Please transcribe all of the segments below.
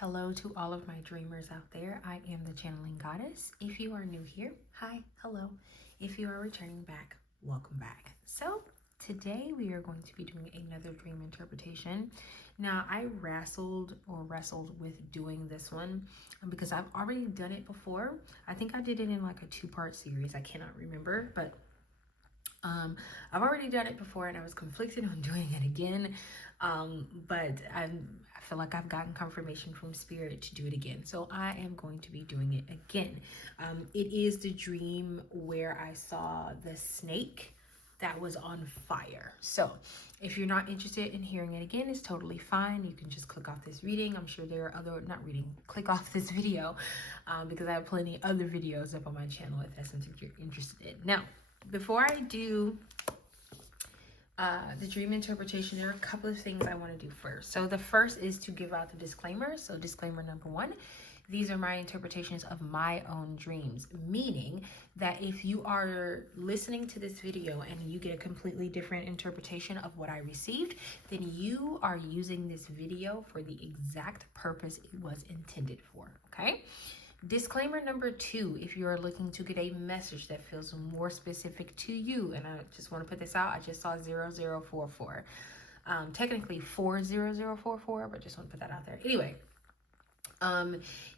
Hello to all of my dreamers out there. I am the channeling goddess. If you are new here, hi, hello. If you are returning back, welcome back. So today we are going to be doing another dream interpretation. Now I wrestled with doing this one because I've already done it before. I think I did it in like a 2-part series. I cannot remember, but I've already done it before and I was conflicted on doing it again. But I feel like I've gotten confirmation from spirit to do it again. So I am going to be doing it again. It is the dream where I saw the snake that was on fire. So if you're not interested in hearing it again, it's totally fine. You can just click off this reading. I'm sure there are click off this video because I have plenty other videos up on my channel if that's something you're interested in. Now, before I do the dream interpretation, there are a couple of things I want to do first. So the first is to give out the disclaimer. So disclaimer number 1, these are my interpretations of my own dreams, meaning that if you are listening to this video and you get a completely different interpretation of what I received, then you are using this video for the exact purpose it was intended for, okay? Disclaimer number 2, if you are looking to get a message that feels more specific to you, and I just want to put this out, I just saw 0044. Technically 40044, but just want to put that out there. Anyway,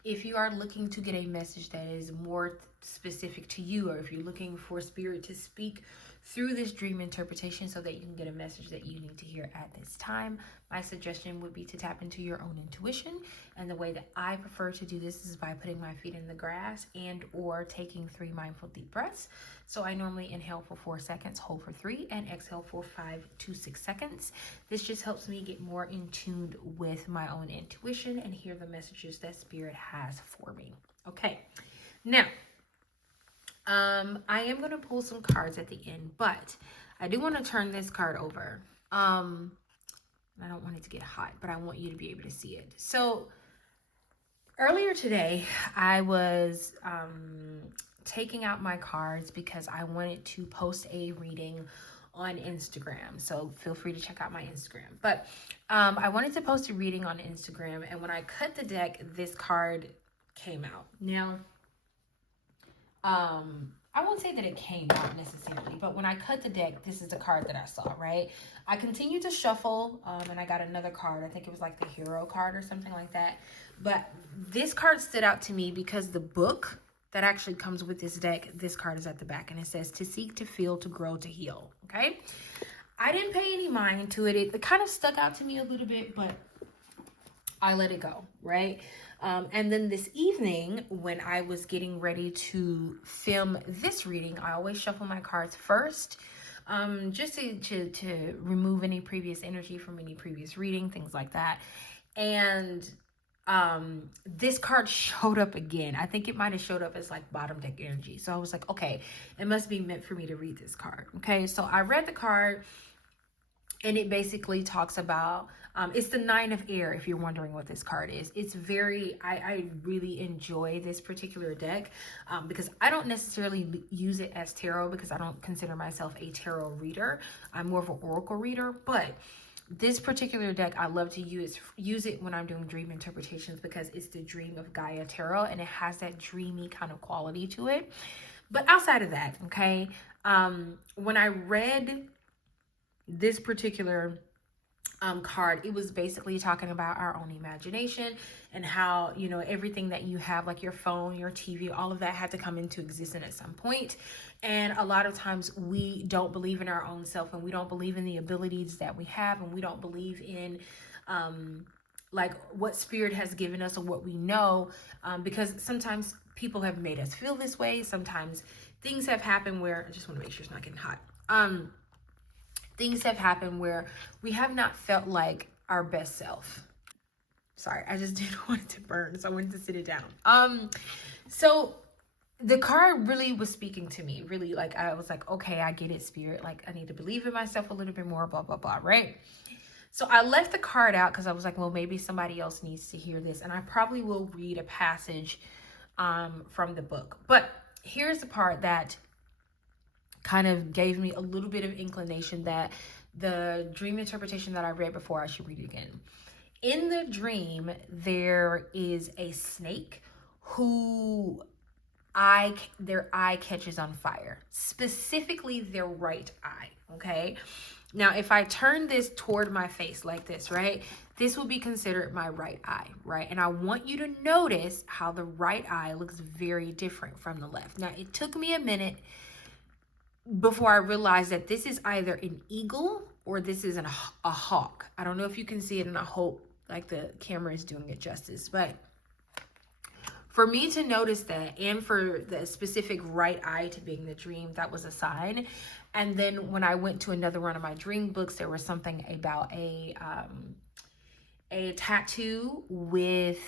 if you are looking to get a message that is more specific to you, or if you're looking for spirit to speak through this dream interpretation so that you can get a message that you need to hear at this time, my suggestion would be to tap into your own intuition. And the way that I prefer to do this is by putting my feet in the grass and or taking 3 mindful deep breaths. So I normally inhale for 4 seconds, hold for 3, and exhale for 5 to 6 seconds. This just helps me get more in tune with my own intuition and hear the messages that spirit has for me. Okay, now I am going to pull some cards at the end, but I do want to turn this card over. I don't want it to get hot, but I want you to be able to see it. So earlier today, I was taking out my cards because I wanted to post a reading on Instagram. So feel free to check out my Instagram. But I wanted to post a reading on Instagram, and when I cut the deck, this card came out. Now, I won't say that it came out necessarily, but when I cut the deck, this is the card that I saw, right? I continued to shuffle, and I got another card. I think it was like the hero card or something like that. But this card stood out to me because the book that actually comes with this deck, this card is at the back, and it says, to seek, to feel, to grow, to heal, okay? I didn't pay any mind to it. It kind of stuck out to me a little bit, but I let it go, right? And then this evening, when I was getting ready to film this reading, I always shuffle my cards first, just to remove any previous energy from any previous reading, things like that. And this card showed up again. I think it might have showed up as like bottom deck energy. So I was like, okay, it must be meant for me to read this card. Okay, so I read the card, and it basically talks about, it's the 9 of air, if you're wondering what this card is. It's very, I really enjoy this particular deck because I don't necessarily use it as tarot because I don't consider myself a tarot reader. I'm more of an oracle reader, but this particular deck, I love to use it when I'm doing dream interpretations because it's the Dream of Gaia Tarot, and it has that dreamy kind of quality to it. But outside of that, okay, when I read this particular card, it was basically talking about our own imagination and how, you know, everything that you have, like your phone, your TV, all of that had to come into existence at some point. And a lot of times we don't believe in our own self, and we don't believe in the abilities that we have, and we don't believe in like what spirit has given us or what we know, because sometimes people have made us feel this way. Sometimes things have happened where, I just want to make sure it's not getting hot. Things have happened where we have not felt like our best self. Sorry, I just didn't want it to burn, so I wanted to sit it down. So the card really was speaking to me, really, like, I was like, okay, I get it, spirit. Like, I need to believe in myself a little bit more, blah, blah, blah, right? So I left the card out because I was like, well, maybe somebody else needs to hear this. And I probably will read a passage from the book. But here's the part that kind of gave me a little bit of inclination that the dream interpretation that I read before, I should read it again. in the dream, there is a snake who their eye catches on fire, specifically their right eye. Okay. Now, if I turn this toward my face like this, right, this will be considered my right eye, right? And I want you to notice how the right eye looks very different from the left. Now, it took me a minute before I realized that this is either an eagle or this is a hawk. I don't know if you can see it, and I hope like the camera is doing it justice, but for me to notice that, and for the specific right eye to be in the dream, that was a sign. And then when I went to another one of my dream books, there was something about a tattoo with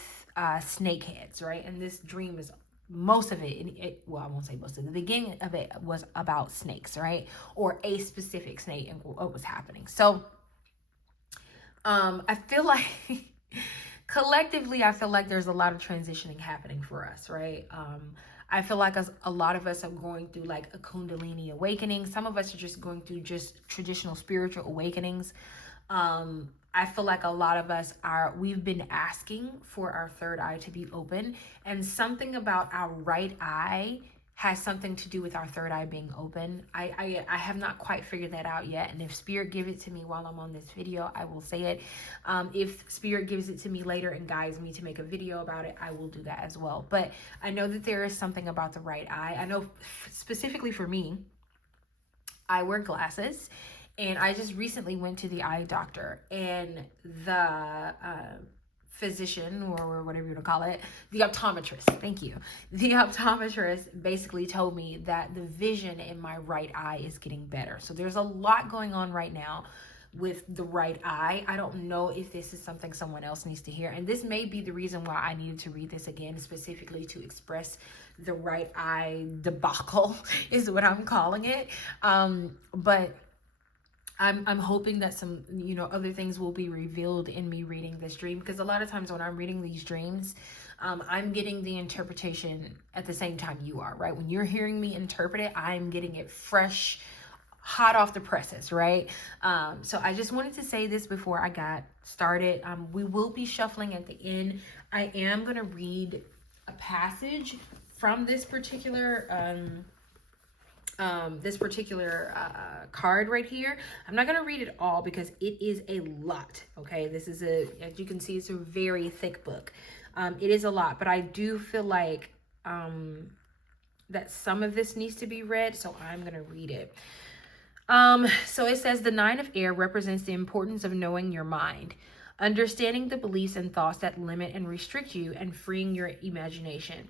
snake heads, right? And this dream is most of it, well, I won't say most of it, the beginning of it was about snakes, right? Or a specific snake and what was happening. So I feel like collectively, I feel like there's a lot of transitioning happening for us, right? I feel like a lot of us are going through like a Kundalini awakening. Some of us are just going through just traditional spiritual awakenings. I feel like a lot of us we've been asking for our third eye to be open, and something about our right eye has something to do with our third eye being open. I have not quite figured that out yet. And if Spirit gives it to me while I'm on this video, I will say it. If Spirit gives it to me later and guides me to make a video about it, I will do that as well. But I know that there is something about the right eye. I know specifically for me, I wear glasses, and I just recently went to the eye doctor, and the physician, or whatever you want to call it, the optometrist, thank you. The optometrist basically told me that the vision in my right eye is getting better. So there's a lot going on right now with the right eye. I don't know if this is something someone else needs to hear. And this may be the reason why I needed to read this again, specifically to express the right eye debacle is what I'm calling it. But I'm hoping that some, other things will be revealed in me reading this dream, because a lot of times when I'm reading these dreams, I'm getting the interpretation at the same time you are, right? When you're hearing me interpret it, I'm getting it fresh, hot off the presses, right? So I just wanted to say this before I got started. We will be shuffling at the end. I am going to read a passage from this particular card right here. I'm not going to read it all because it is a lot. Okay. This is as you can see, it's a very thick book. It is a lot, but I do feel like, that some of this needs to be read. So I'm going to read it. So it says the 9 of air represents the importance of knowing your mind, understanding the beliefs and thoughts that limit and restrict you, and freeing your imagination.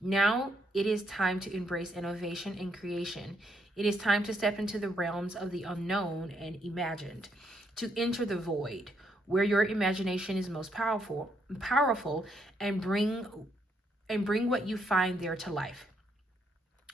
Now it is time to embrace innovation and creation. It is time to step into the realms of the unknown and imagined, to enter the void where your imagination is most powerful, and bring what you find there to life.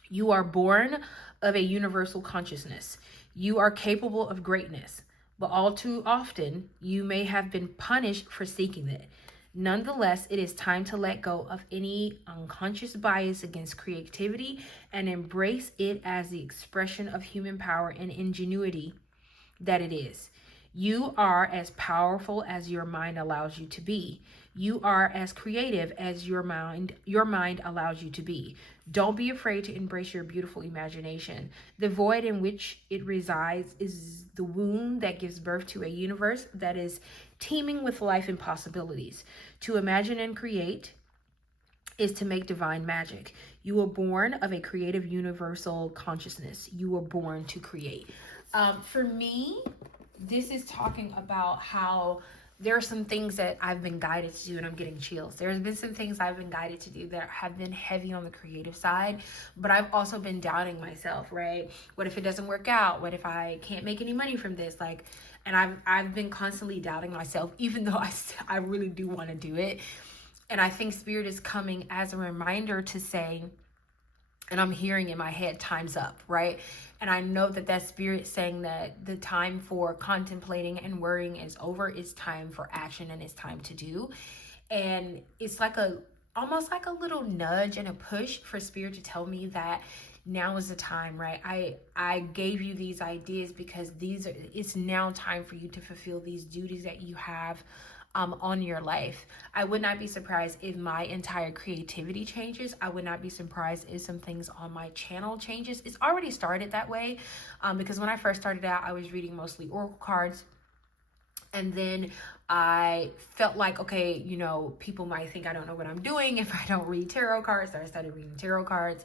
You are born of a universal consciousness. You are capable of greatness, but all too often you may have been punished for seeking it. Nonetheless, it is time to let go of any unconscious bias against creativity and embrace it as the expression of human power and ingenuity that it is. You are as powerful as your mind allows you to be. You are as creative as your mind allows you to be. Don't be afraid to embrace your beautiful imagination. The void in which it resides is the womb that gives birth to a universe that is teeming with life and possibilities. To imagine and create is to make divine magic. You were born of a creative universal consciousness. You were born to create. For me, this is talking about how there are some things that I've been guided to do, and I'm getting chills. There's been some things I've been guided to do that have been heavy on the creative side, but I've also been doubting myself, right? What if it doesn't work out? What if I can't make any money from this? And I've been constantly doubting myself, even though I really do want to do it. And I think Spirit is coming as a reminder to say, and I'm hearing in my head, time's up, right? And I know that Spirit saying that the time for contemplating and worrying is over. It's time for action, and it's time to do. And it's like almost like a little nudge and a push for Spirit to tell me that now is the time, right? I gave you these ideas because it's now time for you to fulfill these duties that you have on your life. I would not be surprised if my entire creativity changes. I would not be surprised if some things on my channel changes. It's already started that way, because when I first started out, I was reading mostly oracle cards. And then I felt like, okay, you know, people might think I don't know what I'm doing if I don't read tarot cards. So I started reading tarot cards.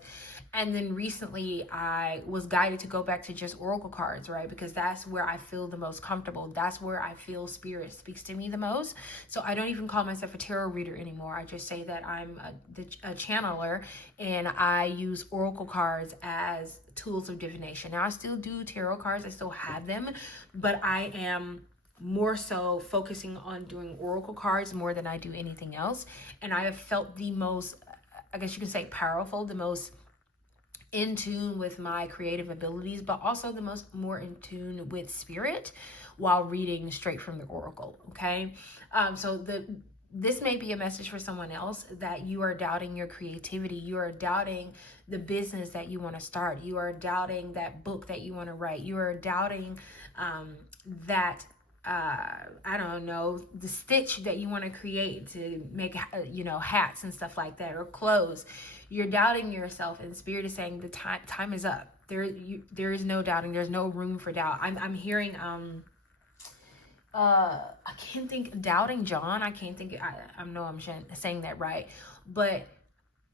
And then recently I was guided to go back to just oracle cards, right? Because that's where I feel the most comfortable. That's where I feel spirit speaks to me the most. So I don't even call myself a tarot reader anymore. I just say that I'm a channeler, and I use oracle cards as tools of divination. Now I still do tarot cards. I still have them, but I am more so focusing on doing oracle cards more than I do anything else. And I have felt the most, I guess you could say, powerful, the most in tune with my creative abilities, but also the most more in tune with spirit while reading straight from the oracle. Okay. So this may be a message for someone else, that you are doubting your creativity. You are doubting the business that you want to start. You are doubting that book that you want to write. You are doubting that I don't know, the stitch that you want to create to make, you know, hats and stuff like that, or clothes. You're doubting yourself, and spirit is saying the time is up. There is no doubting. There's no room for doubt. I'm hearing I can't think, doubting John. I can't think. I know I'm saying that right, but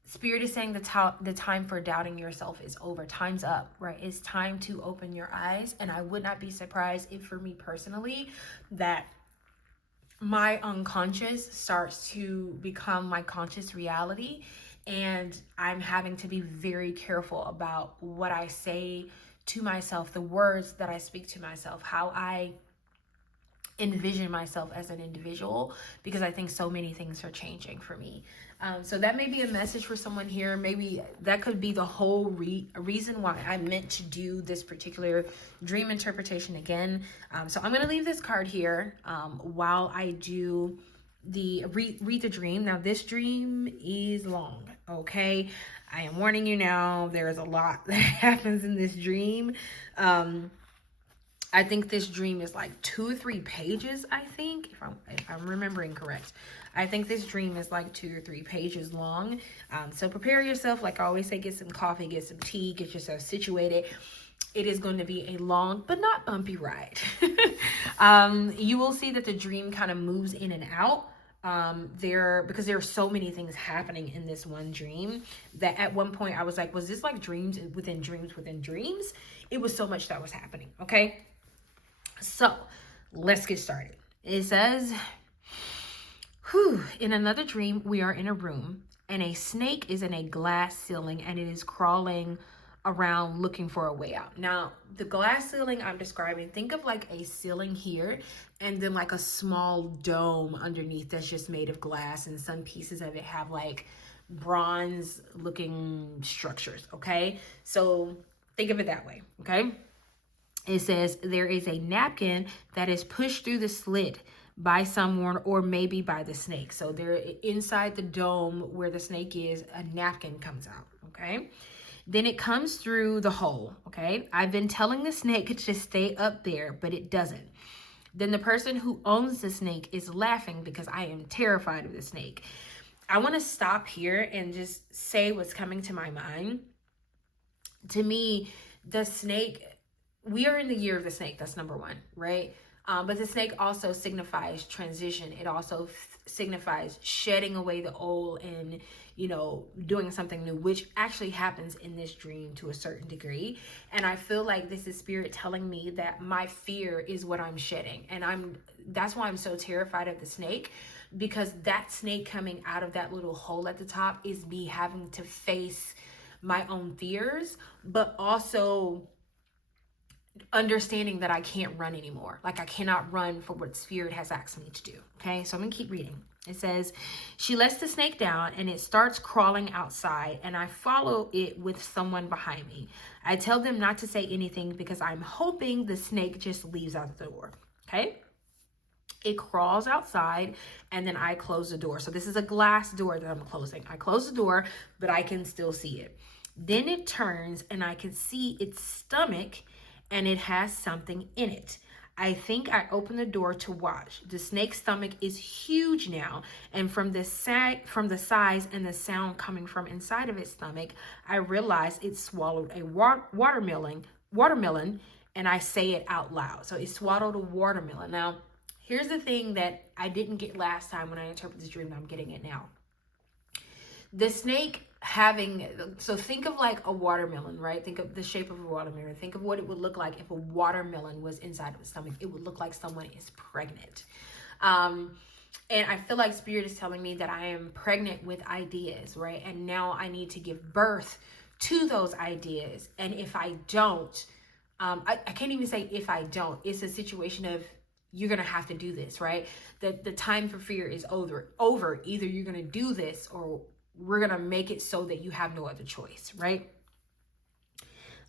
spirit is saying the time for doubting yourself is over. Time's up, right? It's time to open your eyes. And I would not be surprised if, for me personally, that my unconscious starts to become my conscious reality. And I'm having to be very careful about what I say to myself, the words that I speak to myself, how I envision myself as an individual, because I think so many things are changing for me. So that may be a message for someone here. Maybe that could be the whole reason why I meant to do this particular dream interpretation again. So I'm going to leave this card here while I do the read the dream. Now this dream is long, okay? I am warning you now. There's a lot that happens in this dream. I think this dream is like 2 or 3 pages, I think, if I'm remembering correct. I think this dream is like 2 or 3 pages long. So prepare yourself. Like I always say, get some coffee, get some tea, get yourself situated. It is going to be a long but not bumpy ride. You will see that the dream kind of moves in and out. Because there are so many things happening in this one dream that at one point I was like, was this like dreams within dreams within dreams? It was so much that was happening. Okay. So let's get started. It says, in another dream, we are in a room and a snake is in a glass ceiling and it is crawling around looking for a way out. Now, the glass ceiling I'm describing, think of like a ceiling here and then like a small dome underneath that's just made of glass, and some pieces of it have like bronze looking structures. Okay. So think of it that way. Okay. It says there is a napkin that is pushed through the slit by someone or maybe by the snake. So there inside the dome where the snake is, a napkin comes out. Okay. Then it comes through the hole. Okay. I've been telling the snake to stay up there, but it doesn't. Then the person who owns the snake is laughing because I am terrified of the snake. I want to stop here and just say what's coming to my mind. To me, the snake, we are in the year of the snake. That's number one, right? But the snake also signifies transition. It also signifies shedding away the old and, you know, doing something new, which actually happens in this dream to a certain degree. And I feel like this is spirit telling me that my fear is what I'm shedding. And that's why I'm so terrified of the snake, because that snake coming out of that little hole at the top is me having to face my own fears, but also understanding that I can't run anymore. Like I cannot run for what spirit has asked me to do. Okay, so I'm gonna keep reading. It says, she lets the snake down and it starts crawling outside and I follow it with someone behind me. I tell them not to say anything because I'm hoping the snake just leaves out the door. Okay, it crawls outside and then I close the door. So this is a glass door that I'm closing. I close the door, but I can still see it. Then it turns and I can see its stomach and it has something in it. I think I opened the door to watch. The snake's stomach is huge now, and from the size and the sound coming from inside of its stomach, I realized it swallowed a watermelon, and I say it out loud. So it swallowed a watermelon. Now, here's the thing that I didn't get last time when I interpreted this dream, and I'm getting it now. The snake so think of like a watermelon, right? Think of the shape of a watermelon. Think of what it would look like if a watermelon was inside of the stomach. It would look like someone is pregnant. And I feel like Spirit is telling me that I am pregnant with ideas, right? And now I need to give birth to those ideas. And if I don't, I can't even say if I don't. It's a situation of you're going to have to do this, right? The time for fear is over. Either you're going to do this or we're going to make it so that you have no other choice, right?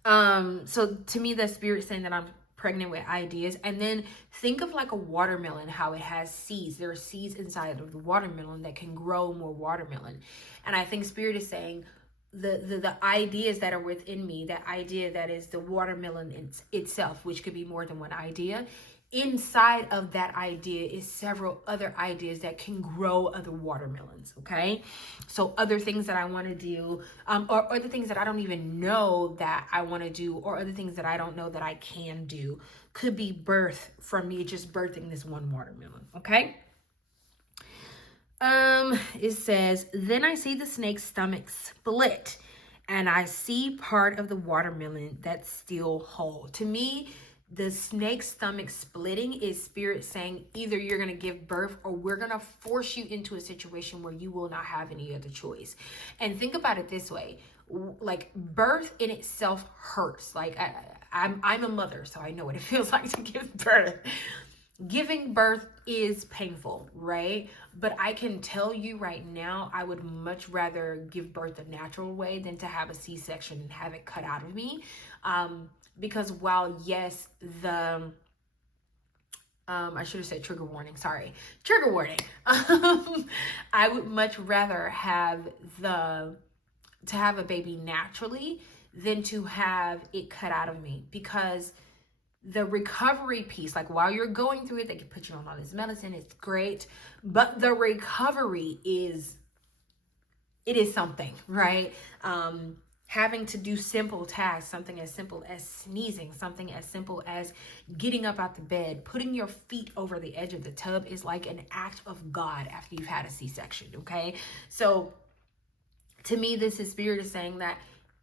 So to me, the Spirit saying that I'm pregnant with ideas. And then think of like a watermelon, how it has seeds. There are seeds inside of the watermelon that can grow more watermelon. And I think Spirit is saying the ideas that are within me, that idea that is the watermelon itself, which could be more than one idea. Inside of that idea is several other ideas that can grow other watermelons, okay? So other things that I want to do, or other things that I don't even know that I want to do, or other things that I don't know that I can do, could be birth from me just birthing this one watermelon, okay? It says, then I see the snake's stomach split, and I see part of the watermelon that's still whole. To me, the snake's stomach splitting is Spirit saying either you're going to give birth or we're going to force you into a situation where you will not have any other choice. And think about it this way, like birth in itself hurts. Like I'm a mother, so I know what it feels like to give birth. Giving birth is painful, right? But I can tell you right now, I would much rather give birth the natural way than to have a C-section and have it cut out of me. Because while yes, I should have said trigger warning, sorry. Trigger warning. I would much rather have to have a baby naturally than to have it cut out of me, because the recovery piece, like while you're going through it, they can put you on all this medicine, it's great, but the recovery is something, right? Having to do simple tasks, something as simple as sneezing, something as simple as getting up out the bed, putting your feet over the edge of the tub is like an act of God after you've had a C-section, okay? So to me, this is Spirit is saying that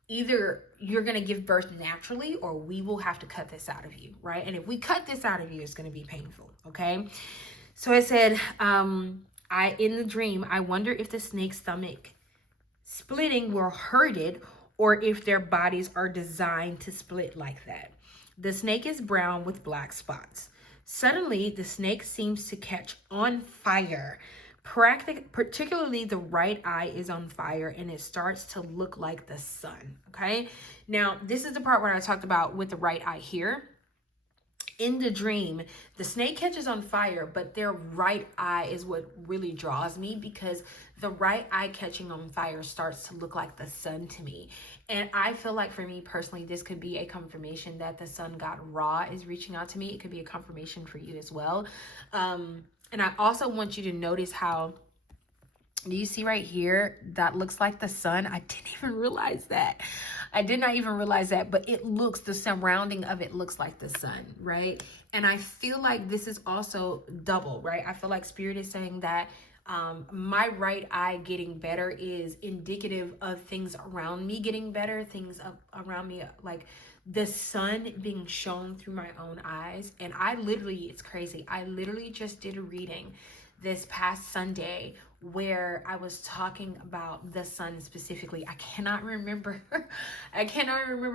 either you're going to give birth naturally or we will have to cut this out of you, right? And if we cut this out of you, it's going to be painful, okay? So I said, in the dream, I wonder if the snake's stomach splitting will hurt it, or if their bodies are designed to split like that. The snake is brown with black spots. Suddenly, the snake seems to catch on fire. Particularly the right eye is on fire, and it starts to look like the sun, okay? Now, this is the part where I talked about with the right eye here. In the dream, the snake catches on fire, but their right eye is what really draws me, because the right eye catching on fire starts to look like the sun to me. And I feel like for me personally, this could be a confirmation that the sun god Ra is reaching out to me. It could be a confirmation for you as well. And I also want you to notice how, do you see right here, that looks like the sun? I didn't even realize that. I did not even realize that, but it looks, the surrounding of it looks like the sun, right? And I feel like this is also double, right? I feel like Spirit is saying that my right eye getting better is indicative of things around me getting better, things around me, like the sun being shown through my own eyes. And I literally, it's crazy, I literally just did a reading this past Sunday where I was talking about the sun specifically. I cannot remember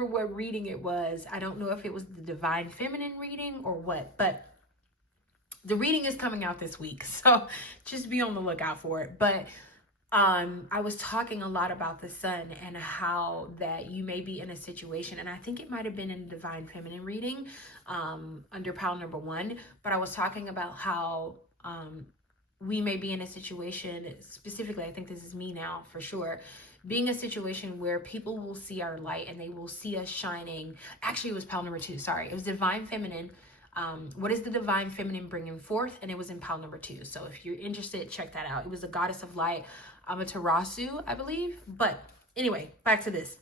what reading it was. I don't know if it was the Divine Feminine reading or what, but the reading is coming out this week, so just be on the lookout for it. But I was talking a lot about the sun and how that you may be in a situation, and I think it might have been in a Divine Feminine reading under pile number 1, but I was talking about how we may be in a situation, specifically, I think this is me now for sure, being a situation where people will see our light and they will see us shining. Actually, it was pile number 2, sorry. It was Divine Feminine. What is the divine feminine bringing forth? And it was in pile number 2. So if you're interested, check that out. It was the goddess of light, Amaterasu, I believe. But anyway, back to this.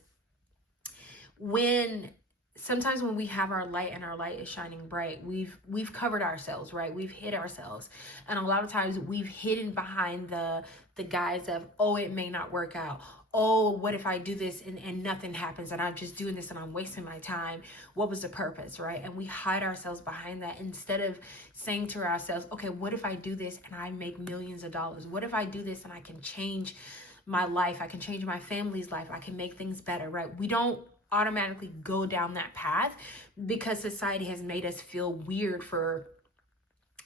Sometimes when we have our light and our light is shining bright, we've covered ourselves, right? We've hid ourselves. And a lot of times we've hidden behind the guise of, oh, it may not work out. Oh, what if I do this and nothing happens and I'm just doing this and I'm wasting my time? What was the purpose, right? And we hide ourselves behind that instead of saying to ourselves, okay, what if I do this and I make millions of dollars? What if I do this and I can change my life? I can change my family's life. I can make things better, right? We don't automatically go down that path because society has made us feel weird for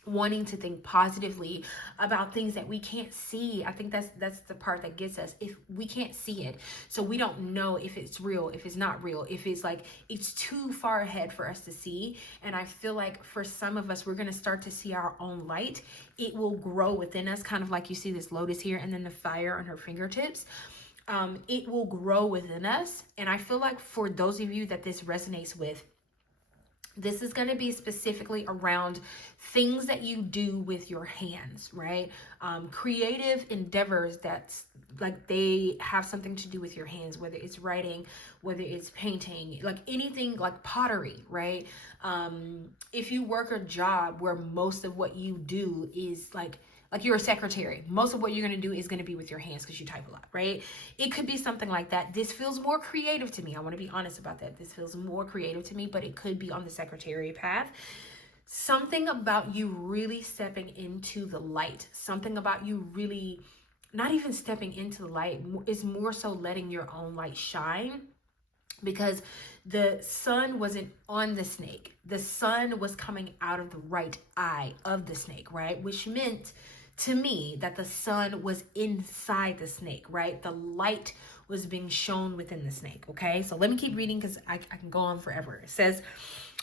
wanting to think positively about things that we can't see. I think that's the part that gets us. If we can't see it, so we don't know if it's real, if it's not real, if it's like it's too far ahead for us to see. And I feel like for some of us, we're going to start to see our own light. It will grow within us, kind of like you see this lotus here and then the fire on her fingertips. It will grow within us. And I feel like for those of you that this resonates with, this is going to be specifically around things that you do with your hands, right? Creative endeavors that's like they have something to do with your hands, whether it's writing, whether it's painting, like anything like pottery, right? If you work a job where most of what you do is like you're a secretary, most of what you're going to do is going to be with your hands because you type a lot, right? It could be something like that. This feels more creative to me. I want to be honest about that. This feels more creative to me, but it could be on the secretary path. Something about you really stepping into the light, something about you really not even stepping into the light, is more so letting your own light shine. Because the sun wasn't on the snake. The sun was coming out of the right eye of the snake, right? Which meant to me that the sun was inside the snake, right? The light was being shown within the snake, okay? So let me keep reading because I can go on forever. It says,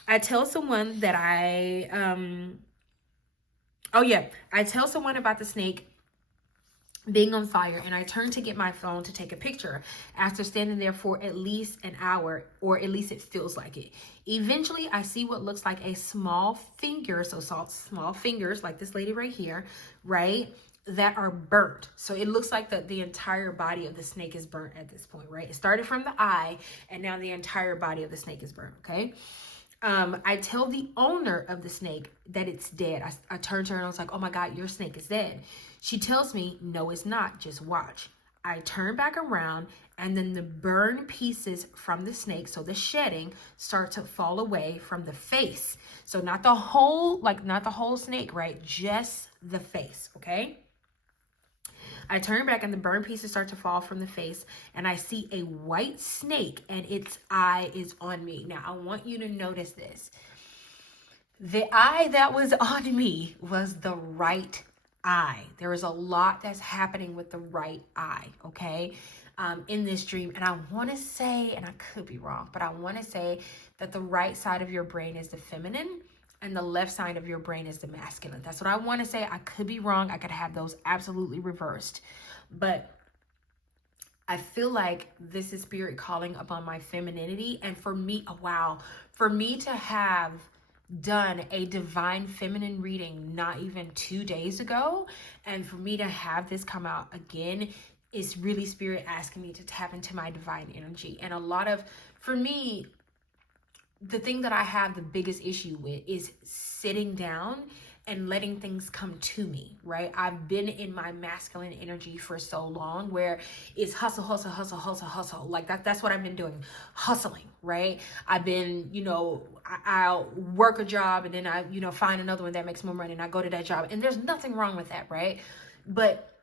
I tell someone that I tell someone about the snake being on fire, and I turn to get my phone to take a picture after standing there for at least an hour, or at least it feels like it. Eventually, I see what looks like a small finger, so small fingers like this lady right here, right, that are burnt. So it looks like the entire body of the snake is burnt at this point, right? It started from the eye, and now the entire body of the snake is burnt, okay? I tell the owner of the snake that it's dead. I turned to her and I was like, oh my God, your snake is dead. She tells me, no, it's not. Just watch. I turn back around and then the burned pieces from the snake, so the shedding, start to fall away from the face. So not the whole snake, right? Just the face, okay? I turn back and the burned pieces start to fall from the face, and I see a white snake and its eye is on me. Now, I want you to notice this. The eye that was on me was the right eye. There is a lot that's happening with the right eye, okay, in this dream. And I want to say, and I could be wrong, but I want to say that the right side of your brain is the feminine and the left side of your brain is the masculine. That's what I want to say. I could be wrong. I could have those absolutely reversed. But I feel like this is spirit calling upon my femininity. And for me, for me to have done a divine feminine reading not even 2 days ago, and for me to have this come out again, is really spirit asking me to tap into my divine energy. And for me, the thing that I have the biggest issue with is sitting down and letting things come to me, right? I've been in my masculine energy for so long where it's hustle. Like that's what I've been doing, hustling, right? I've been, I'll work a job and then I, find another one that makes more money and I go to that job. And there's nothing wrong with that, right? But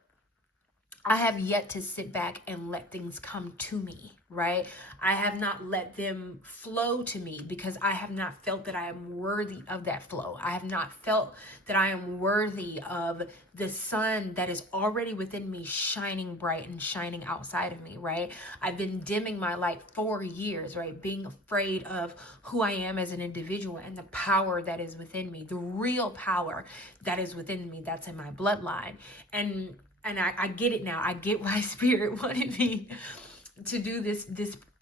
I have yet to sit back and let things come to me, right? I have not let them flow to me because I have not felt that I am worthy of that flow. I have not felt that I am worthy of the sun that is already within me shining bright and shining outside of me, right? I've been dimming my light for years, right? Being afraid of who I am as an individual and the power that is within me, the real power that is within me, that's in my bloodline. And I get it now. I get why spirit wanted me to do this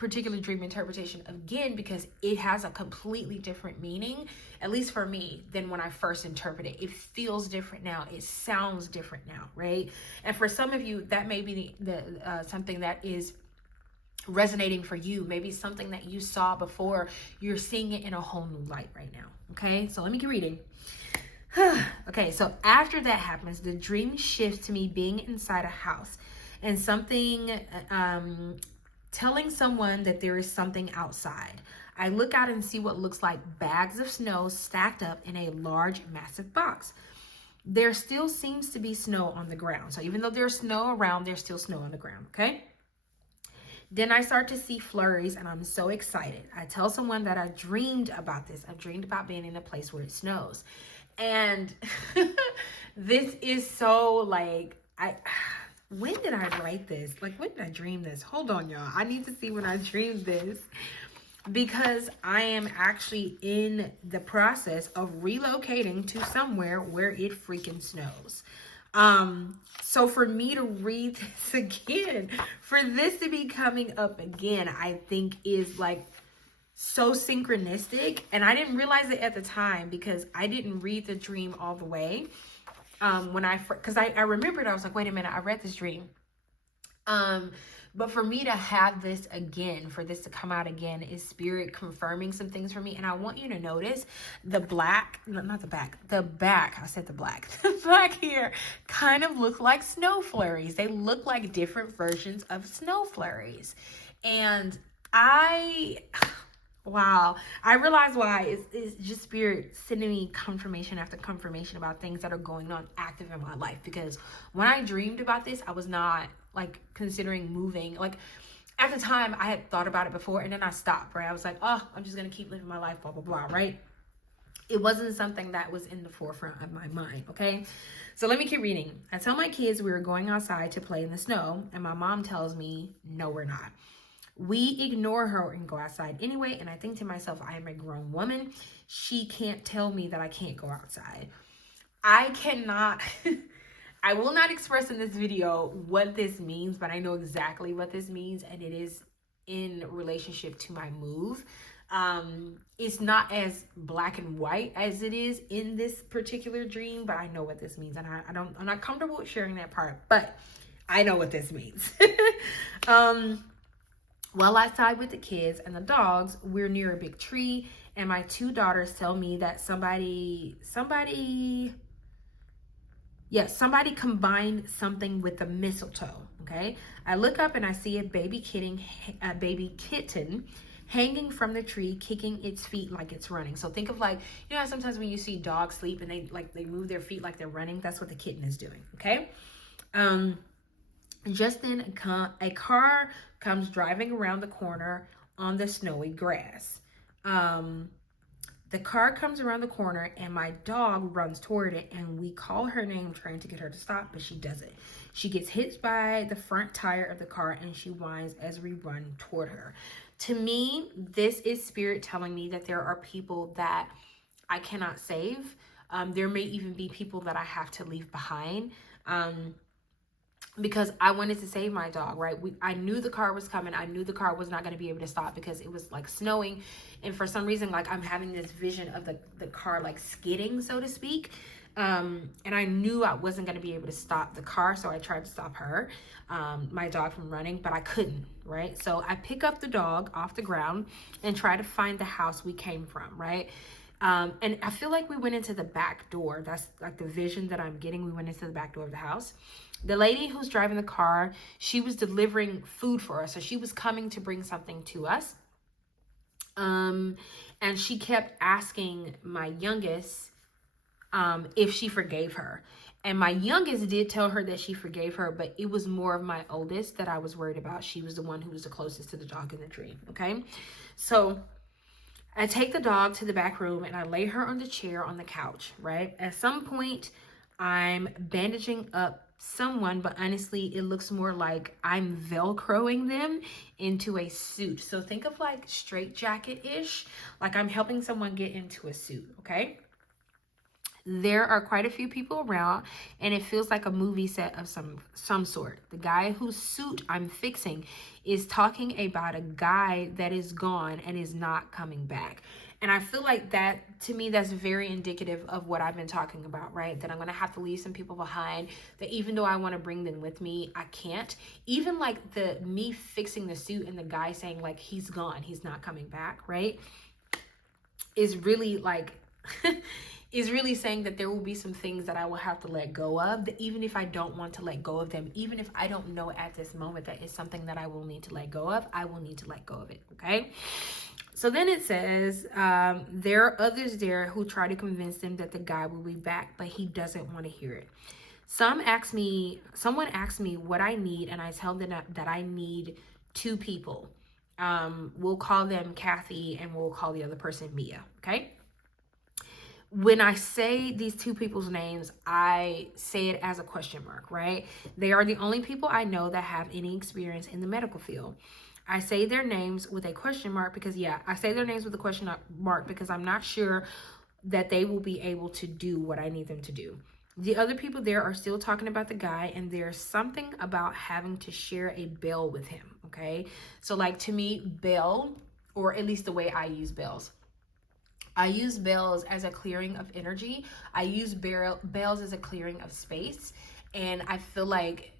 particular dream interpretation again because it has a completely different meaning, at least for me, than when I first interpreted it. It feels different now. It sounds different now, right? And for some of you, that may be the something that is resonating for you. Maybe something that you saw before, you're seeing it in a whole new light right now. Okay, so let me keep reading. Okay, so after that happens, the dream shifts to me being inside a house and something telling someone that there is something outside. I look out and see what looks like bags of snow stacked up in a large, massive box. There still seems to be snow on the ground. So even though there's snow around, there's still snow on the ground, okay? Then I start to see flurries and I'm so excited. I tell someone that I dreamed about this. I've dreamed about being in a place where it snows. And this is so like, when did I write this? Like, when did I dream this? Hold on, y'all. I need to see when I dreamed this because I am actually in the process of relocating to somewhere where it freaking snows. So for me to read this again, for this to be coming up again, I think is like so synchronistic. And I didn't realize it at the time because I didn't read the dream all the way. Because I remembered, I was like, wait a minute, I read this dream. But for me to have this again, for this to come out again, is spirit confirming some things for me. And I want you to notice the black, not the back, the back, I said the black here kind of look like snow flurries. They look like different versions of snow flurries. And wow, I realize why. It's just spirit sending me confirmation after confirmation about things that are going on active in my life. Because when I dreamed about this, I was not like considering moving. Like at the time I had thought about it before and then I stopped, right? I was like, oh, I'm just gonna keep living my life, blah, blah, blah, right? It wasn't something that was in the forefront of my mind, okay? So let me keep reading. I tell my kids we were going outside to play in the snow and my mom tells me, no, we're not. We ignore her and go outside anyway. And I think to myself, I am a grown woman. She can't tell me that I can't go outside. I cannot... I will not express in this video what this means, but I know exactly what this means, and it is in relationship to my move. It's not as black and white as it is in this particular dream, but I know what this means, and I'm not comfortable with sharing that part, but I know what this means. While outside with the kids and the dogs, we're near a big tree, and my two daughters tell me that somebody combined something with the mistletoe, okay? I look up and I see a baby kitten hanging from the tree, kicking its feet like it's running. So think of like, you know, sometimes when you see dogs sleep and they move their feet like they're running, that's what the kitten is doing, okay? Just then a car comes driving around the corner on the snowy grass. The car comes around the corner and my dog runs toward it and we call her name trying to get her to stop, but she doesn't. She gets hit by the front tire of the car and she whines as we run toward her. To me, this is spirit telling me that there are people that I cannot save. There may even be people that I have to leave behind. Because I wanted to save my dog, right? I knew the car was coming. I knew the car was not going to be able to stop because it was like snowing. And for some reason, like I'm having this vision of the car like skidding, so to speak. And I knew I wasn't going to be able to stop the car. So I tried to stop her, my dog, from running, but I couldn't, right? So I pick up the dog off the ground and try to find the house we came from, right? And I feel like we went into the back door. That's like the vision that I'm getting. We went into the back door of the house. The lady who's driving the car, she was delivering food for us. So she was coming to bring something to us. And she kept asking my youngest if she forgave her. And my youngest did tell her that she forgave her, but it was more of my oldest that I was worried about. She was the one who was the closest to the dog in the dream, okay? So I take the dog to the back room and I lay her on the chair on the couch, right? At some point, I'm bandaging up someone, but honestly, it looks more like I'm Velcroing them into a suit. So think of like straitjacket-ish, like I'm helping someone get into a suit, okay? There are quite a few people around, and it feels like a movie set of some sort. The guy whose suit I'm fixing is talking about a guy that is gone and is not coming back. And I feel like that, to me, that's very indicative of what I've been talking about, right? That I'm going to have to leave some people behind, that even though I want to bring them with me, I can't. Even like the me fixing the suit and the guy saying like, he's gone, he's not coming back, right? Is really like... is really saying that there will be some things that I will have to let go of, that even if I don't want to let go of them, even if I don't know at this moment that it's something that I will need to let go of, I will need to let go of it, okay? So then it says, there are others there who try to convince them that the guy will be back, but he doesn't want to hear it. Someone asks me what I need, and I tell them that I need 2 people. We'll call them Kathy, and we'll call the other person Mia, okay? When I say these 2 people's names, I say it as a question mark, right? They are the only people I know that have any experience in the medical field. I say their names with a question mark because, I say their names with a question mark because I'm not sure that they will be able to do what I need them to do. The other people there are still talking about the guy, and there's something about having to share a bell with him, okay? So, like, to me, bell, or at least the way I use bells, I use bells as a clearing of energy. I use bells as a clearing of space. And I feel like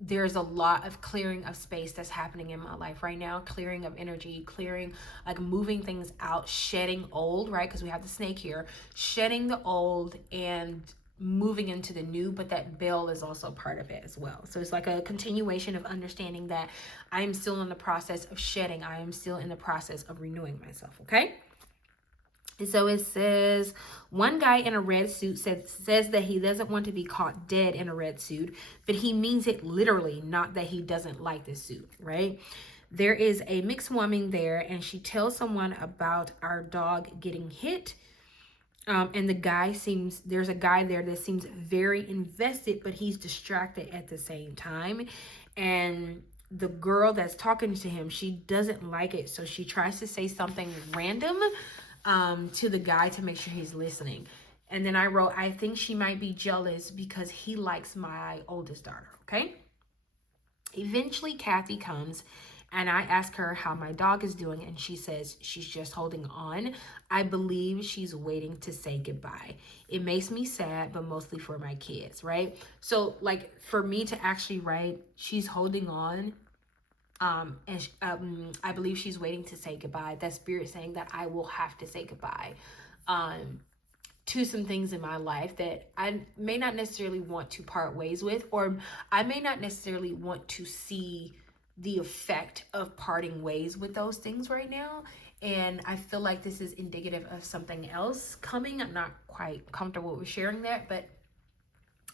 there's a lot of clearing of space that's happening in my life right now. Clearing of energy, clearing, like moving things out, shedding old, right? Because we have the snake here. Shedding the old and moving into the new, but that bell is also part of it as well. So it's like a continuation of understanding that I am still in the process of shedding. I am still in the process of renewing myself, okay? And so it says, one guy in a red suit says that he doesn't want to be caught dead in a red suit, but he means it literally, not that he doesn't like this suit, right? There is a mixed woman there, and she tells someone about our dog getting hit. And there's a guy there that seems very invested, but he's distracted at the same time. And the girl that's talking to him, she doesn't like it. So she tries to say something random to the guy to make sure he's listening. And then I wrote, I think she might be jealous because he likes my oldest daughter, okay? Eventually, Kathy comes, and I ask her how my dog is doing, and she says she's just holding on. I believe she's waiting to say goodbye. It makes me sad, but mostly for my kids, right? So, like, for me to actually write, she's holding on, I believe she's waiting to say goodbye. That spirit saying that I will have to say goodbye to some things in my life that I may not necessarily want to part ways with, or I may not necessarily want to see the effect of parting ways with those things right now. And I feel like this is indicative of something else coming. I'm not quite comfortable with sharing that, but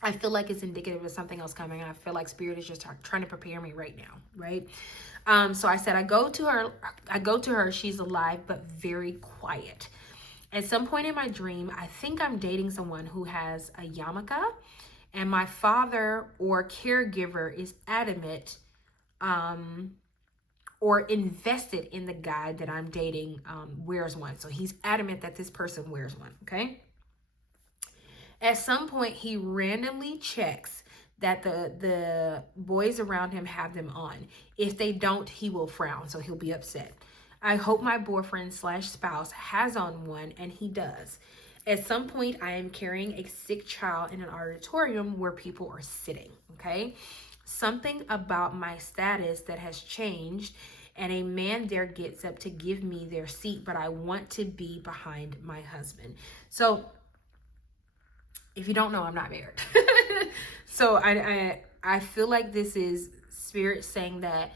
I feel like it's indicative of something else coming. I feel like spirit is just trying to prepare me right now, right? So I said, I go to her, she's alive, but very quiet. At some point in my dream, I think I'm dating someone who has a yarmulke, and my father or caregiver is adamant or invested in the guy that I'm dating wears one. So he's adamant that this person wears one, okay? At some point, he randomly checks that the boys around him have them on. If they don't, he will frown, so he'll be upset. I hope my boyfriend/spouse has on one, and he does. At some point, I am carrying a sick child in an auditorium where people are sitting, okay? Something about my status that has changed, and a man there gets up to give me their seat, but I want to be behind my husband. So, if you don't know, I'm not married. So I feel like this is spirit saying that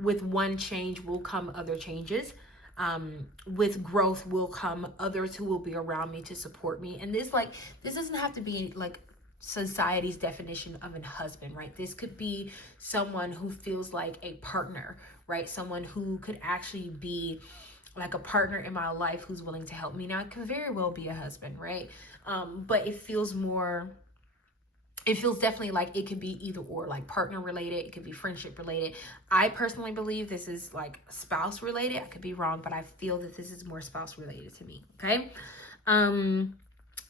with one change will come other changes. With growth will come others who will be around me to support me. And this doesn't have to be like society's definition of a husband, right? This could be someone who feels like a partner, right? Someone who could actually be like a partner in my life who's willing to help me. Now, it could very well be a husband, right? But it feels definitely like it could be either or, like partner related. It could be friendship related. I personally believe this is like spouse related. I could be wrong, but I feel that this is more spouse related to me, okay?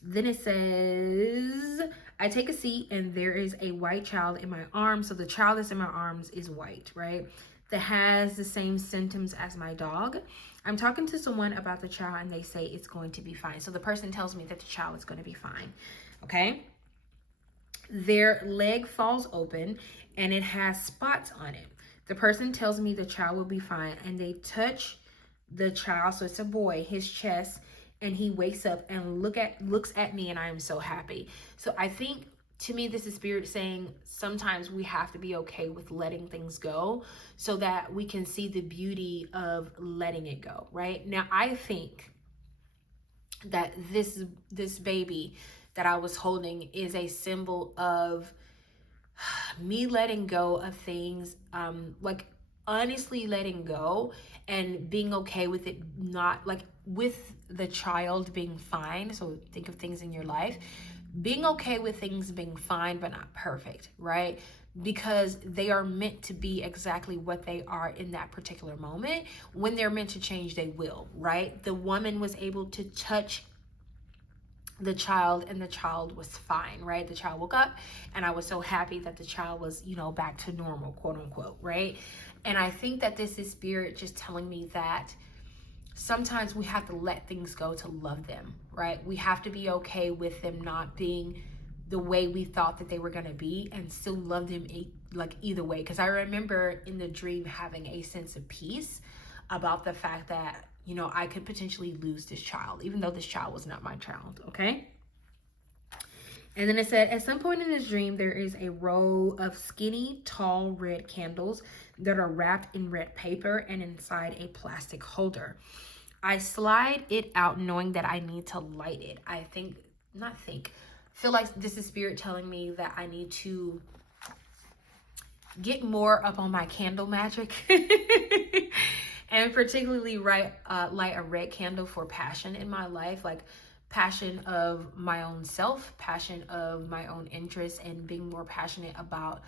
Then it says, I take a seat and there is a white child in my arms. So the child that's in my arms is white, right? That has the same symptoms as my dog. I'm talking to someone about the child and they say it's going to be fine. So the person tells me that the child is going to be fine. Okay. Their leg falls open and it has spots on it. The person tells me the child will be fine and they touch the child, so it's a boy, his chest, and he wakes up and looks at me, and I am so happy. So I think, to me, this is spirit saying sometimes we have to be okay with letting things go so that we can see the beauty of letting it go, right? Now, I think that this baby that I was holding is a symbol of me letting go of things, like honestly letting go and being okay with it, not like with the child being fine. So think of things in your life, being okay with things being fine but not perfect, right? Because they are meant to be exactly what they are in that particular moment. When they're meant to change, they will, right? The woman was able to touch the child and the child was fine, right? The child woke up and I was so happy that the child was, back to normal, quote unquote, right? And I think that this is spirit just telling me that sometimes we have to let things go to love them, right? We have to be okay with them not being the way we thought that they were going to be and still love them like either way. Because I remember in the dream having a sense of peace about the fact that I could potentially lose this child, even though this child was not my child, okay? And then it said, at some point in this dream, there is a row of skinny, tall red candles that are wrapped in red paper and inside a plastic holder. I slide it out knowing that I need to light it. Feel like this is spirit telling me that I need to get more up on my candle magic. And particularly light a red candle for passion in my life, like passion of my own self, passion of my own interests, and being more passionate about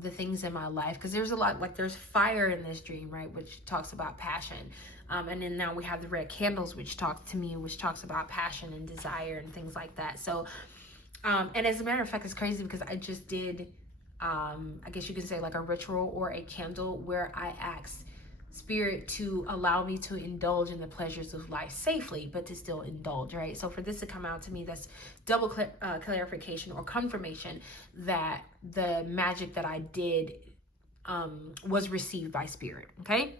the things in my life. Because there's a lot, like there's fire in this dream, right, which talks about passion. And then now we have the red candles, which talks about passion and desire and things like that. So, and as a matter of fact, it's crazy because I just did, I guess you could say like a ritual or a candle where I asked spirit to allow me to indulge in the pleasures of life safely, but to still indulge, right? So for this to come out to me, that's double clarification or confirmation that the magic that I did was received by spirit, okay?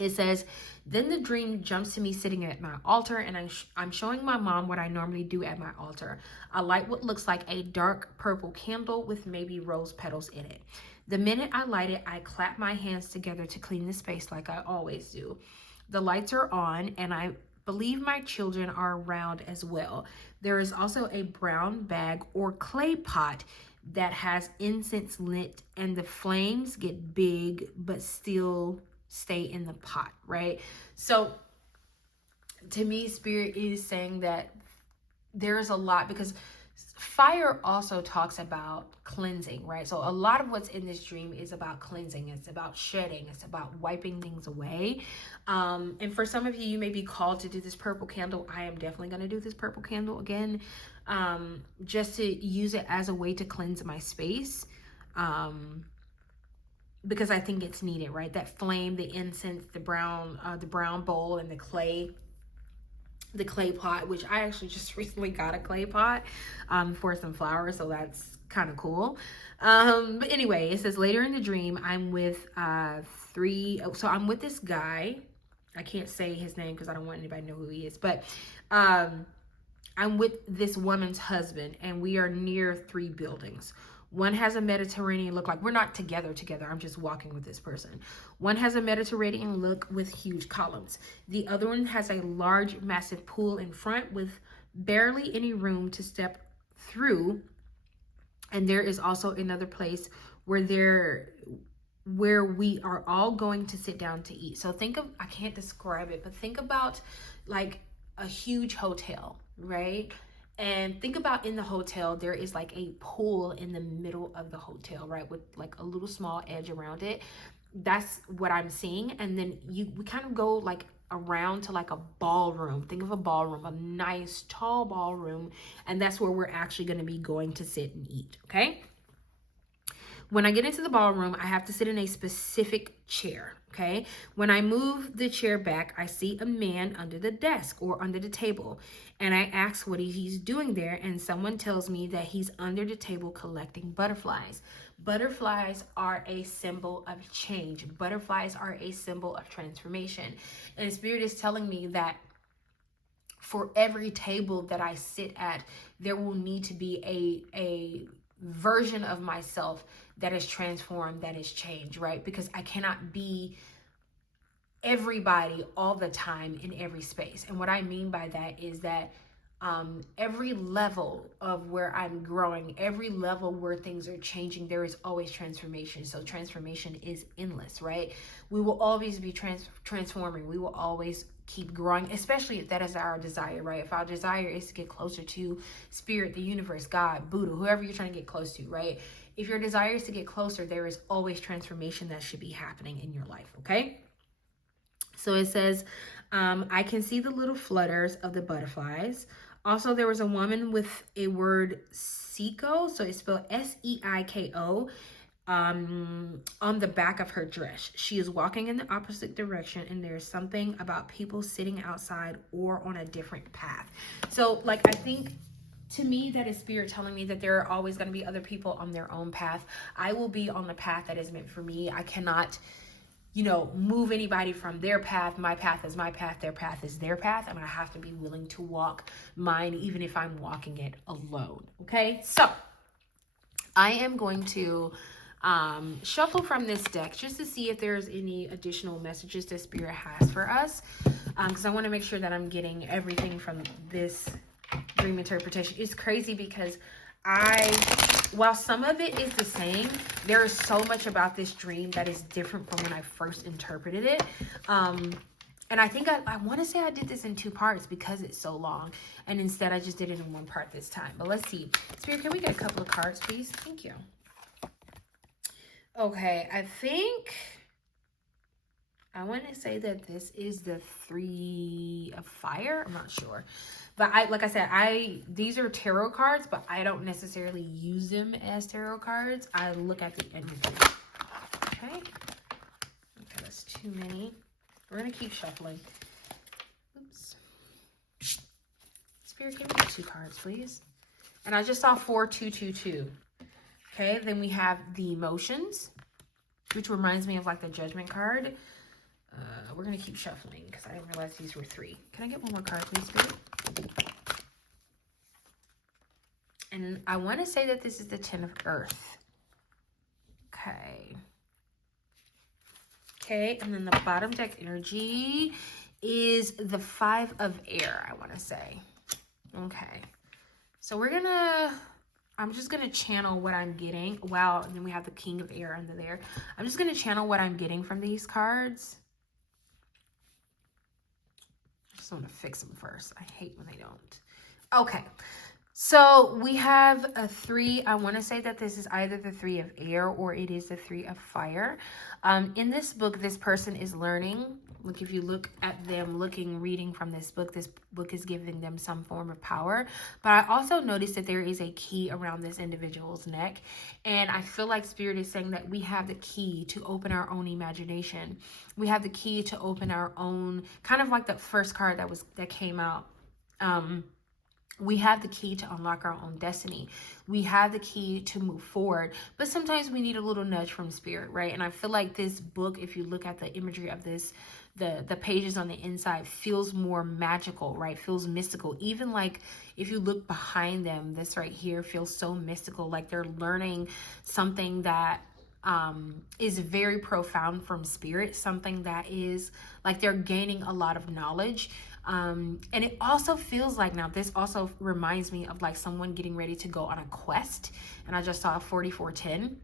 It says, then the dream jumps to me sitting at my altar, and I'm showing my mom what I normally do at my altar. I light what looks like a dark purple candle with maybe rose petals in it. The minute I light it, I clap my hands together to clean the space like I always do. The lights are on, and I believe my children are around as well. There is also a brown bag or clay pot that has incense lit, and the flames get big but still stay in the pot, right? So to me, spirit is saying that there's a lot, because fire also talks about cleansing, right? So a lot of what's in this dream is about cleansing. It's about shedding. It's about wiping things away. And for some of you, you may be called to do this purple candle. I am definitely going to do this purple candle again, just to use it as a way to cleanse my space. Because I think it's needed, right? That flame, the incense, the brown bowl, and the clay pot, which I actually just recently got a clay pot for some flowers, so that's kind of cool. But anyway, it says later in the dream, I'm with I'm with this guy. I can't say his name because I don't want anybody to know who he is, but I'm with this woman's husband, and we are near 3 buildings. One has a Mediterranean look, like we're not together. I'm just walking with this person. One has a Mediterranean look with huge columns. The other one has a large, massive pool in front with barely any room to step through. And there is also another place where we are all going to sit down to eat. So I can't describe it, but think about like a huge hotel, right? And think about in the hotel, there is like a pool in the middle of the hotel, right? With like a little small edge around it. That's what I'm seeing. And then we kind of go like around to like a ballroom. Think of a ballroom, a nice tall ballroom, and that's where we're actually going to be going to sit and eat, okay? When I get into the ballroom, I have to sit in a specific chair, okay? When I move the chair back, I see a man under the desk or under the table, and I ask what he's doing there, and someone tells me that he's under the table collecting butterflies. Butterflies are a symbol of change. Butterflies are a symbol of transformation. And Spirit is telling me that for every table that I sit at, there will need to be a version of myself that is transformed, that is changed, right? Because I cannot be everybody all the time in every space. And what I mean by that is that every level of where I'm growing, every level where things are changing, there is always transformation. So transformation is endless, right? We will always be transforming. We will always keep growing, especially if that is our desire, right? If our desire is to get closer to Spirit, the universe, God, Buddha, whoever you're trying to get close to, right? If your desire is to get closer, there is always transformation that should be happening in your life, okay? So it says, I can see the little flutters of the butterflies. Also, there was a woman with a word Seiko, so it's spelled S-E-I-K-O, on the back of her dress. She is walking in the opposite direction, and there's something about people sitting outside or on a different path. So, like, I think, to me, that is Spirit telling me that there are always going to be other people on their own path. I will be on the path that is meant for me. I cannot, move anybody from their path. My path is my path. Their path is their path. I'm going to have to be willing to walk mine, even if I'm walking it alone. Okay. So I am going to shuffle from this deck just to see if there's any additional messages that Spirit has for us. Because I want to make sure that I'm getting everything from this dream interpretation. It's crazy because while some of it is the same, there is so much about this dream that is different from when I first interpreted it. And I think I want to say I did this in 2 parts because it's so long. And instead I just did it in 1 part this time. But let's see. Spirit, can we get a couple of cards, please? Thank you. Okay, I think I want to say that this is the 3 of fire. I'm not sure. But like I said, these are tarot cards, but I don't necessarily use them as tarot cards. I look at the energy. Okay. Okay, that's too many. We're going to keep shuffling. Oops. Spirit, give me 2 cards, please. And I just saw 4, 2, 2, 2. Okay, then we have the emotions, which reminds me of like the judgment card. We're going to keep shuffling because I didn't realize these were 3. Can I get 1 more card, please, Spirit? And I want to say that this is the 10 of Earth. Okay. Okay, and then the bottom deck energy is the 5 of Air, I want to say. Okay. So I'm just going to channel what I'm getting. Wow, and then we have the King of Air under there. I'm just going to channel what I'm getting from these cards. I just want to fix them first. I hate when they don't. Okay. So we have a 3. I want to say that this is either the 3 of air or it is the 3 of fire. In this book, this person is learning. Look, if you look at them reading from this book is giving them some form of power. But I also noticed that there is a key around this individual's neck. And I feel like Spirit is saying that we have the key to open our own imagination. We have the key to open our own, kind of like the first card that came out. We have the key to unlock our own destiny. We have the key to move forward. But sometimes we need a little nudge from Spirit, right? And I feel like this book, if you look at the imagery of this, the pages on the inside feels more magical, right? Feels mystical. Even like if you look behind them, this right here feels so mystical. Like they're learning something that is very profound from Spirit. Something that is like they're gaining a lot of knowledge. And it also feels like, now this also reminds me of like someone getting ready to go on a quest. And I just saw 4410.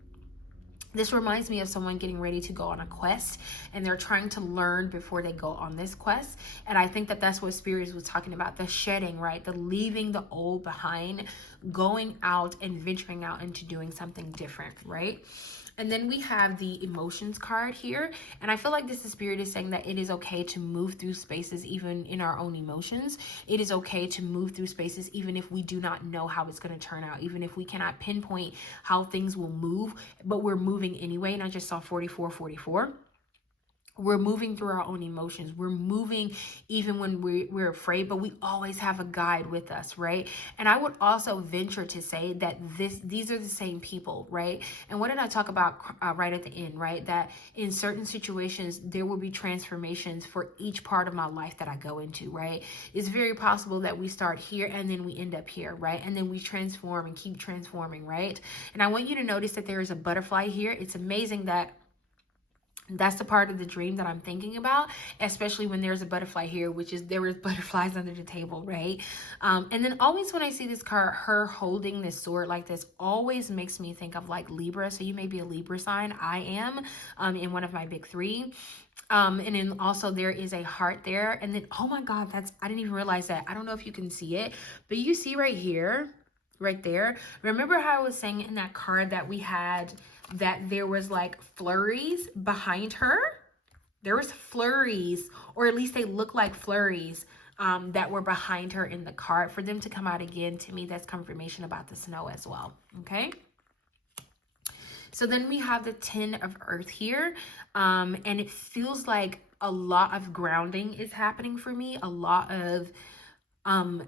This reminds me of someone getting ready to go on a quest and they're trying to learn before they go on this quest. And I think that that's what Spirit was talking about, the shedding, right? The leaving the old behind, going out and venturing out into doing something different, right? And then we have the emotions card here. And I feel like this spirit is saying that it is okay to move through spaces even in our own emotions. It is okay to move through spaces even if we do not know how it's going to turn out, even if we cannot pinpoint how things will move, but we're moving anyway. And I just saw 4444. We're moving through our own emotions. We're moving even when we're afraid, but we always have a guide with us, right? And I would also venture to say that these are the same people, right? And what did I talk about right at the end, right? That in certain situations, there will be transformations for each part of my life that I go into, right? It's very possible that we start here and then we end up here, right? And then we transform and keep transforming, right? And I want you to notice that there is a butterfly here. It's amazing that that's the part of the dream that I'm thinking about, especially when there's a butterfly here, which is there was butterflies under the table, right? And then always when I see this card, her holding this sword like this always makes me think of like Libra. So you may be a Libra sign. I am in one of my big three. And then also there is a heart there. And then, oh my God, I didn't even realize that. I don't know if you can see it, but you see right here, right there. Remember how I was saying in that card that we had that there was like flurries behind her? There was flurries, or at least they look like flurries that were behind her in the card. For them to come out again, to me, that's confirmation about the snow as well, okay? So then we have the 10 of Earth here, and it feels like a lot of grounding is happening for me, a lot of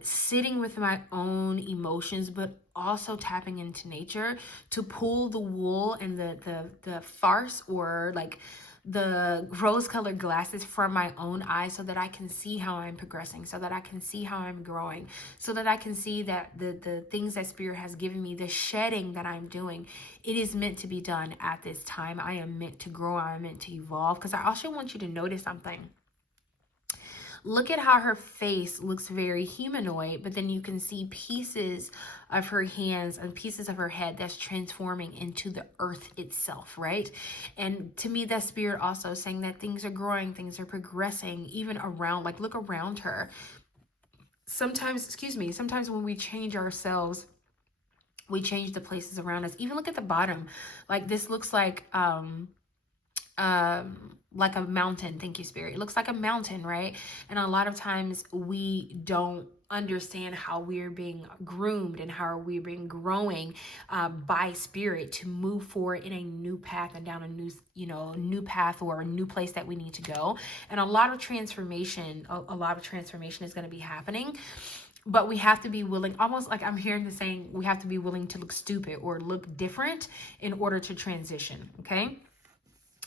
sitting with my own emotions, but also tapping into nature to pull the wool and the farce, or like the rose-colored glasses from my own eyes, so that I can see how I'm progressing, so that I can see how I'm growing, so that I can see that the things that Spirit has given me, the shedding that I'm doing, it is meant to be done at this time. I am meant to grow. I am meant to evolve. Because I also want you to notice something. Look at how her face looks very humanoid, but then you can see pieces of her hands and pieces of her head that's transforming into the earth itself, right? And to me, that Spirit also saying that things are growing, things are progressing, even around, like look around her. Sometimes when we change ourselves, we change the places around us. Even look at the bottom. Like this looks like a mountain. Thank you, Spirit. It looks like a mountain, right? And a lot of times we don't understand how we're being groomed and how we're being growing by Spirit to move forward in a new path and down a new path or a new place that we need to go. And a lot of transformation is going to be happening. But we have to be willing, almost like I'm hearing the saying, we have to be willing to look stupid or look different in order to transition, okay?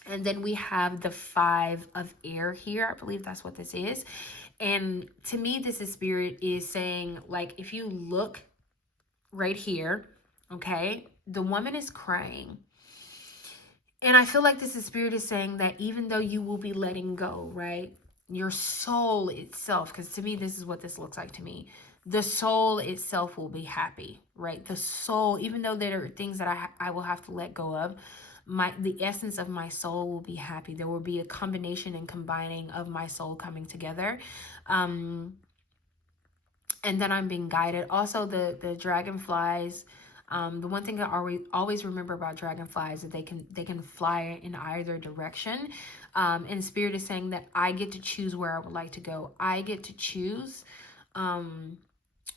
And then we have the 5 of air here. I believe that's what this is. And to me, this is Spirit is saying, like, if you look right here, okay, the woman is crying. And I feel like this is Spirit is saying that even though you will be letting go, right, your soul itself, because to me, this is what this looks like to me. The soul itself will be happy, right? The soul, even though there are things that I will have to let go of, the essence of my soul will be happy. There will be a combination and combining of my soul coming together. And then I'm being guided. Also, the dragonflies. The one thing I always remember about dragonflies is that they can fly in either direction. And Spirit is saying that I get to choose where I would like to go. I get to choose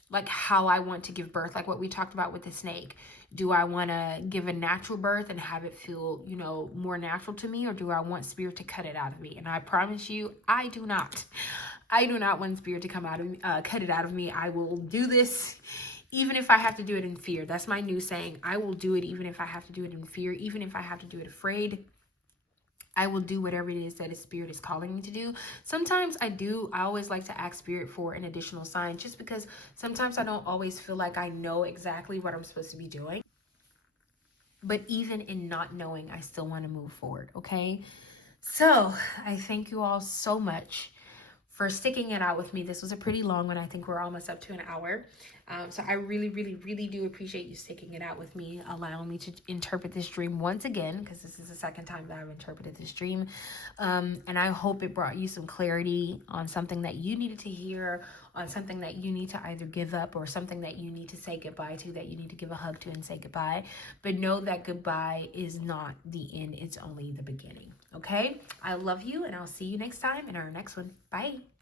like how I want to give birth, like what we talked about with the snake. Do I want to give a natural birth and have it feel, more natural to me, or do I want Spirit to cut it out of me? And I promise you, I do not. I do not want Spirit to come out of me, cut it out of me. I will do this even if I have to do it in fear. That's my new saying. I will do it even if I have to do it in fear, even if I have to do it afraid. I will do whatever it is that a Spirit is calling me to do. Sometimes I always like to ask Spirit for an additional sign, just because sometimes I don't always feel like I know exactly what I'm supposed to be doing. But even in not knowing, I still want to move forward, okay? So I thank you all so much for sticking it out with me. This was a pretty long one. I think we're almost up to an hour. So I really, really, really do appreciate you sticking it out with me, allowing me to interpret this dream once again, because this is the second time that I've interpreted this dream. And I hope it brought you some clarity on something that you needed to hear, on something that you need to either give up or something that you need to say goodbye to, that you need to give a hug to and say goodbye. But know that goodbye is not the end. It's only the beginning. Okay? I love you, and I'll see you next time in our next one. Bye.